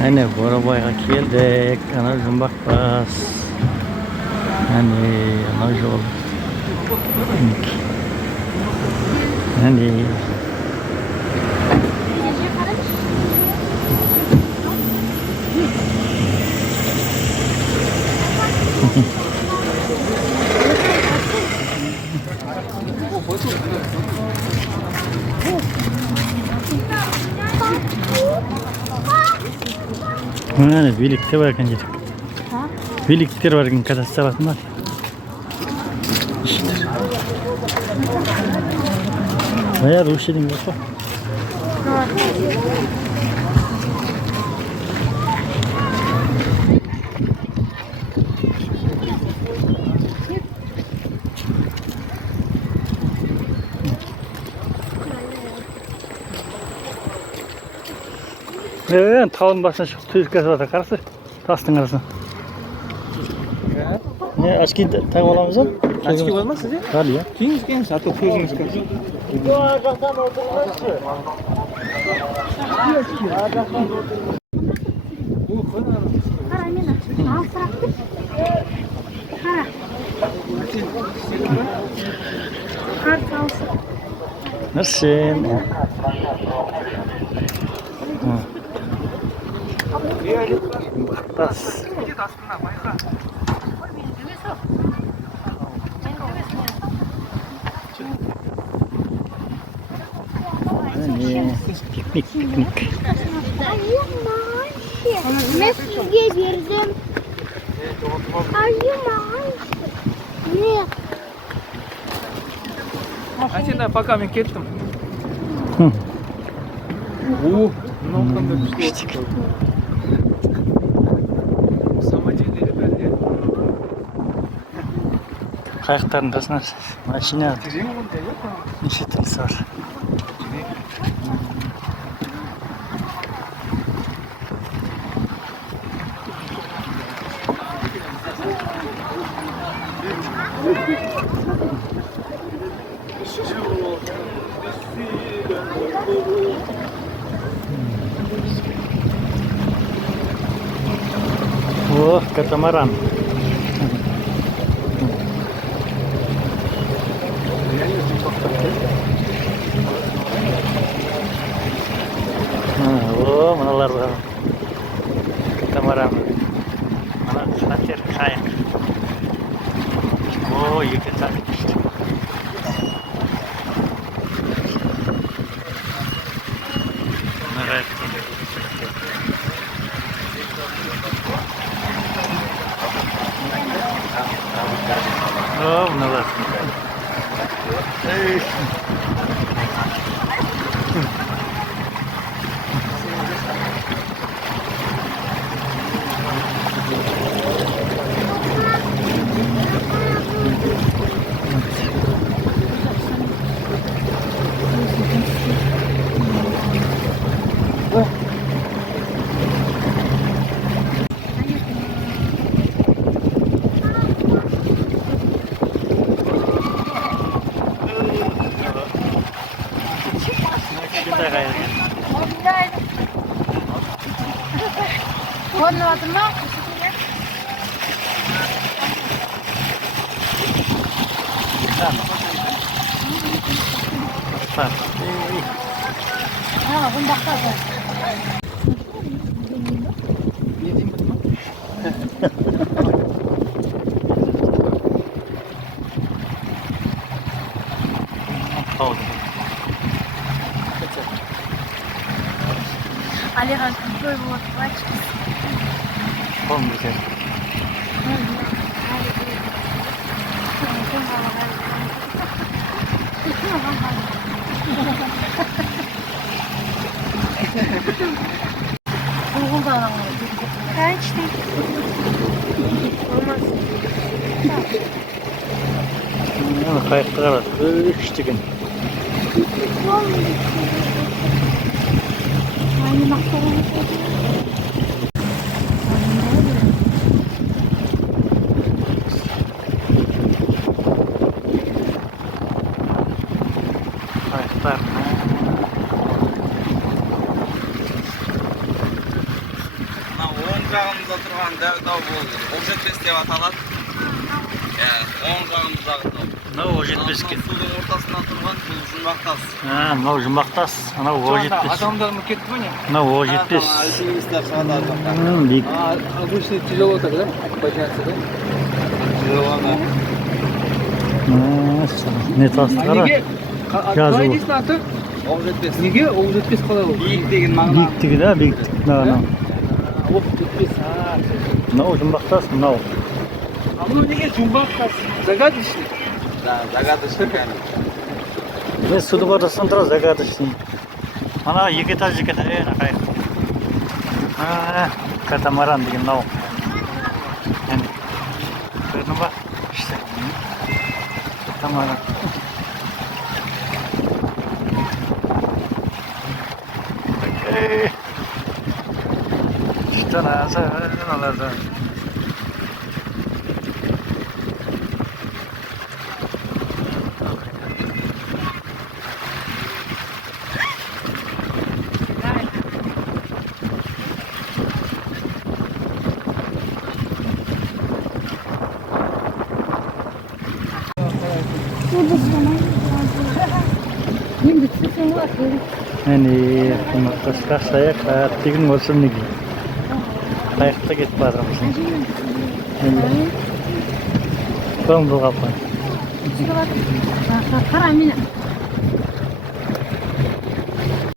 Hani Borabay'a geldik. Ana Jumbak Bas. Hani ana yol. Hani hani birlikte var kan jadi. Birlikte var kan kata sahabat mah. Bayar ushedin apa? Taun başına şu tüzgah var karşı. Tastın arasına. Ne aşkı takım alamaz mı? Açık olmaz size? Hadi ya. Kings Games atı tuzunuz kaç? Qara meni. Alsiraqdi. Qara. Qar salsa. Nasılsın? Tas. Hani piknik. Ayı maaşı. Ben sizge verdim. Ayı maaşı. Ne? Açın пока ben kettim. Много da bir şey oldu. Самодельный ребят. Kayıkların arasına makine aldı. Тяжело он дает. İşitilisi var. Oh, katamaran. Oh, manalar var. Katamaran. Mana santer kayak. Oh, iya kita. Evet. Oh, manalar. Hey. Kita kayaknya. Onu adına Pak. ha, bunda qada. Oldu. Alihan böyle bir Olmayacak. Kaçtı. Olmaz. Kayıklar var. Üç gün. Aynı maktarını Kayıklar. жағымызда тұрған дәу тау бұл Оқжетпес деп аталады. Оң жағымыздағы тау. Мынау Оқжетпеске. Судың ортасынан тұрған бұл жұмбақ тас. Мынау жұмбақ тас, анау Оқжетпес. Адамдар ма кетті ма не? Мынау Оқжетпес. Альпинистер шығады ар жақта. Биік. Обычный тяжело так, да? Подняться, да? Тяжело, да. Не тасты қара. Неге? Қалай дейсің аты? Оқжетпес. Неге Оқжетпес қалай ол? Биік деген мағына. Биіктігі да, биіктік. Мынау. Оқжетпес. Мынау жұмбақ тас, мынау. А мынау неге жұмбақ тас? Загадочный. Да, загадочный кәдімгі. Мен суды ортасынан тұрады, загадочный. Ана екі этаж екен, қайық. Катамаран деген мынау. Көрдің ба? İşte. Katamarан. İşte nasıl oralarda. Енді түсін ғой Әне, қымақтасқа саяқ аттеген осы неге. Қайықта кетіп жатырмыз. Әне. Көң бұл қапқан. қара мені